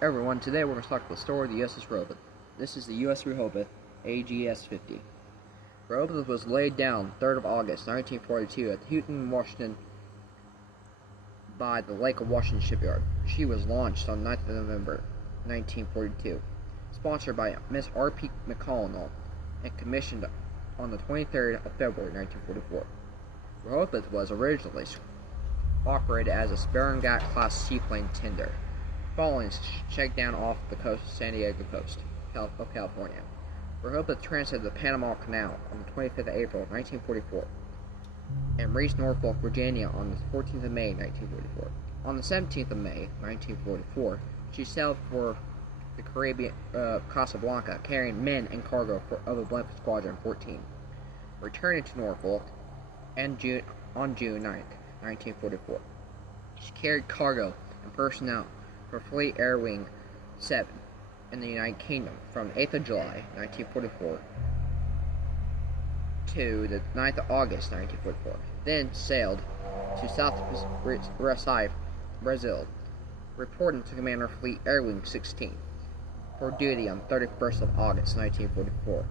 Everyone, today we're going to talk about the story of the USS Rehoboth. This is the U.S. Rehoboth, AGS-50. Rehoboth was laid down 3rd of August 1942 at Houghton, Washington by the Lake of Washington shipyard. She was launched on 9th of November 1942, sponsored by Miss R.P. McConnell, and commissioned on the 23rd of February 1944. Rehoboth was originally operated as a Sperringat-class seaplane tender, following shakedown off the coast of San Diego coast of California. Rehoboth transited the Panama Canal on the 25th of April 1944 and reached Norfolk, Virginia on the 14th of May 1944. On the 17th of May 1944, she sailed for the Caribbean Casablanca, carrying men and cargo of the Blimp Squadron 14, returning to Norfolk on June 9th, 1944. She carried cargo and personnel for Fleet Air Wing 7 in the United Kingdom from 8th of July 1944 to the 9th of August 1944, then sailed to South Recife, Brazil, reporting to Commander Fleet Air Wing 16 for duty on 31st of August 1944.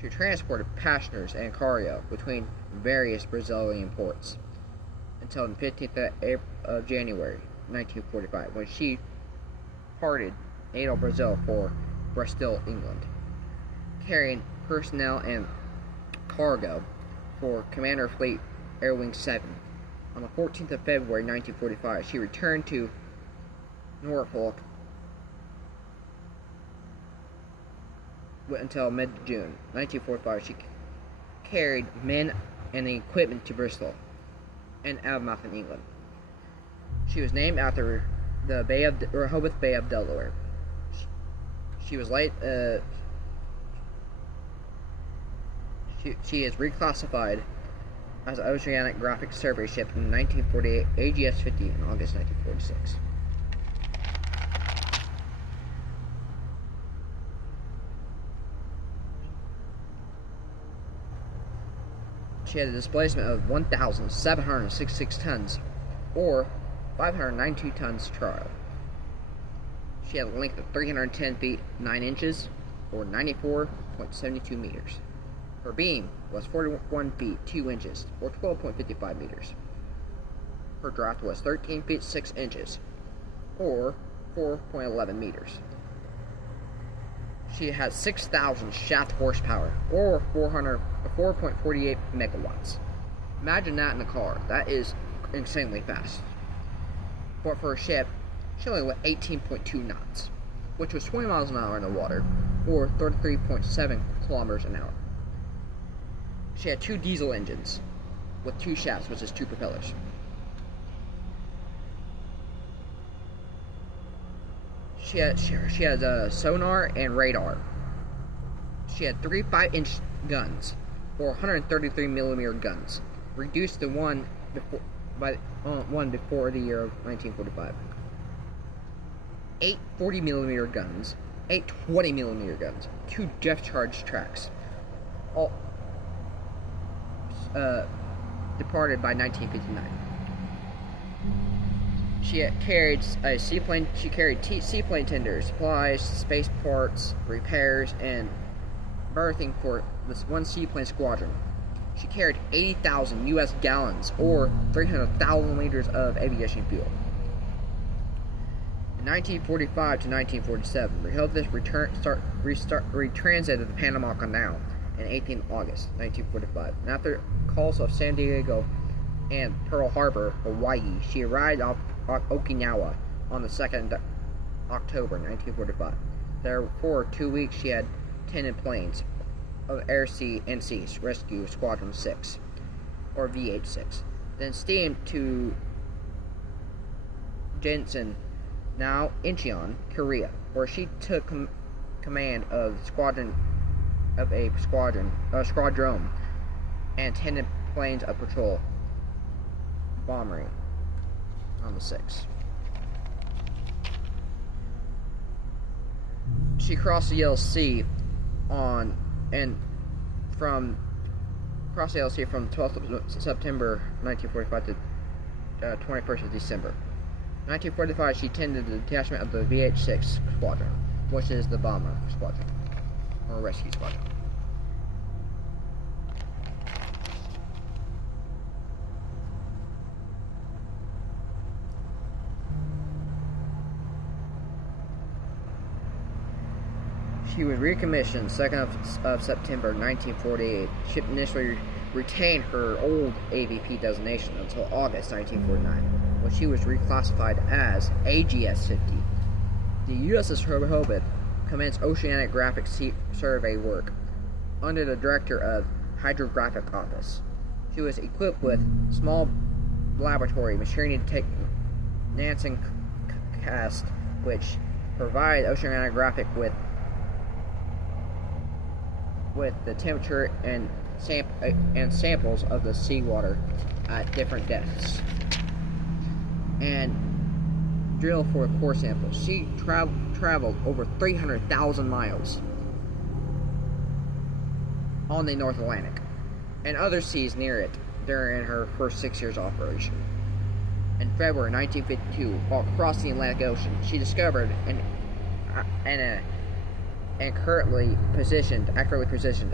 She transported passengers and cargo between various Brazilian ports until the 15th of January 1945, when she departed Natal, Brazil for Bristol, England, carrying personnel and cargo for Commander Fleet Air Wing 7. On the 14th of February 1945, she returned to Norfolk until mid-June 1945. She carried men and the equipment to Bristol and Avonmouth in England. She was named after the Rehoboth Bay of Delaware. She was late. She is reclassified as an oceanographic survey ship in 1948, AGS-50 in August 1946. She had a displacement of 1,766 tons, or 592 tons trial. She had a length of 310 feet 9 inches, or 94.72 meters. Her beam was 41 feet 2 inches, or 12.55 meters. Her draft was 13 feet 6 inches, or 4.11 meters. She had 6,000 shaft horsepower, or 4.48 megawatts. Imagine that in a car. That is insanely fast. But for a ship, she only went 18.2 knots, which was 20 miles an hour in the water, or 33.7 kilometers an hour. She had 2 diesel engines with 2 shafts, which is 2 propellers. She had sonar and radar. She had 3 5-inch guns, or 133 millimeter guns, reduced to one before the year of 1945. 8 40 millimeter guns, 8 20 millimeter guns, 2 depth charge tracks, all departed by 1959. She carried seaplane tenders, supplies, space parts, repairs, and berthing for this one seaplane squadron. She carried 80,000 U.S. gallons, or 300,000 liters of aviation fuel. In 1945 to 1947, Rehoboth retransited the Panama Canal on 18th August 1945, and after calls of San Diego and Pearl Harbor, Hawaii, she arrived off Okinawa on the 2nd of October 1945. There for 2 weeks she had 10 planes of Air Sea and Seas Rescue Squadron 6, or VH-6, then steamed to Jensen, now Incheon, Korea, where she took command of a squadron and 10 planes of patrol bombing on the 6th. She crossed the Yellow Sea from 12th of September 1945 to 21st of December. In 1945, she attended the detachment of the VH-6 Squadron, which is the bomber squadron, or rescue squadron. She was recommissioned 2nd of September 1948. She initially retained her old AVP designation until August 1949, when she was reclassified as AGS-50. The USS Rehoboth commenced oceanographic survey work under the Director of Hydrographic Office. She was equipped with small laboratory machinery Nansen cast, which provide oceanographic with the temperature and samples of the seawater at different depths, and drill for core samples. She traveled over 300,000 miles on the North Atlantic and other seas near it during her first 6 years of operation. In February 1952, while crossing the Atlantic Ocean, she discovered and accurately positioned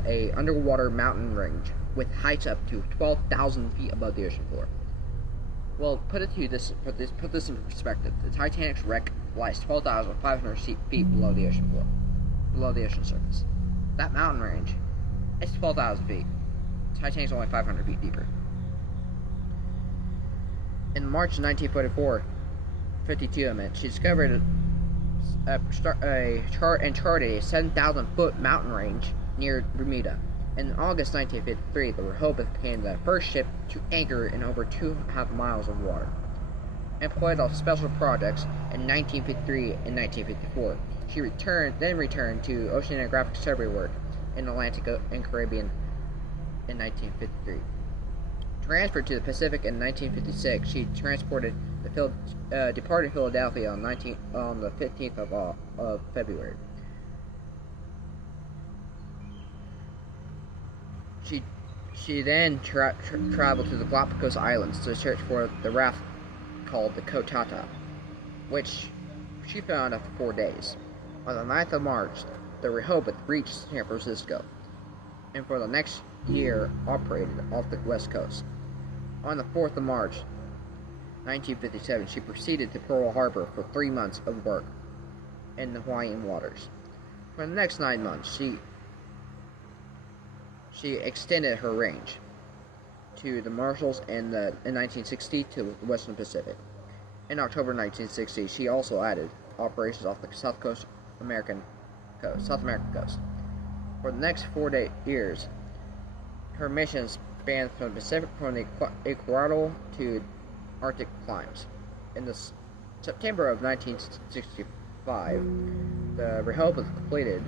a underwater mountain range with heights up to 12,000 feet above the ocean floor. Well, put this into perspective. The Titanic's wreck lies 12,500 feet below the ocean floor, below the ocean surface. That mountain range is 12,000 feet. The Titanic's only 500 feet deeper. In March 1944, she discovered charted a 7,000-foot mountain range near Bermuda. In August 1953, the Rehoboth became the first ship to anchor in over 2.5 miles of water. Employed on special projects in 1953 and 1954, she returned to oceanographic survey work in the Atlantic and Caribbean in 1953. Transferred to the Pacific in 1956, she departed Philadelphia on the 15th of February. She then traveled to the Galapagos Islands to search for the raft called the Kotata, which she found after 4 days. On the 9th of March, the Rehoboth reached San Francisco, and for the next year operated off the west coast. On the 4th of March, 1957, she proceeded to Pearl Harbor for 3 months of work in the Hawaiian waters. For the next 9 months, she extended her range to the Marshalls in 1960 to the Western Pacific. In October 1960, she also added operations off the South American coast. For the next 4 years, her missions spanned from the Pacific, from the equatorial to Arctic climes. In the September of 1965, the Rehoboth completed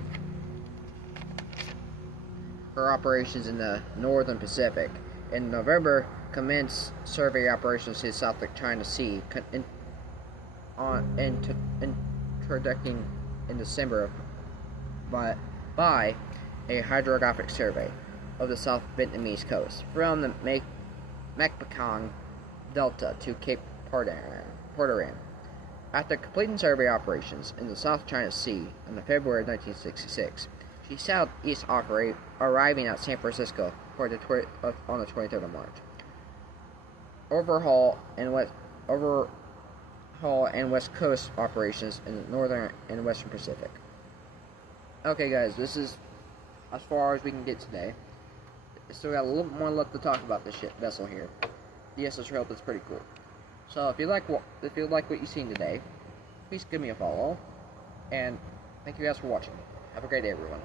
her operations in the Northern Pacific. In November, commenced survey operations to the South China Sea, introducing in December by a hydrographic survey of the South Vietnamese coast from the Mekong Delta to Cape Portaran. After completing survey operations in the South China Sea in February 1966, she sailed east, arriving at San Francisco on the 23rd of March. Overhaul and West Coast operations in the Northern and Western Pacific. Okay, guys, this is as far as we can get today. Still got a little more left to talk about this vessel here. The SS Rehoboth is pretty cool. So if you like what you've seen today, please give me a follow, and thank you guys for watching. Have a great day, everyone.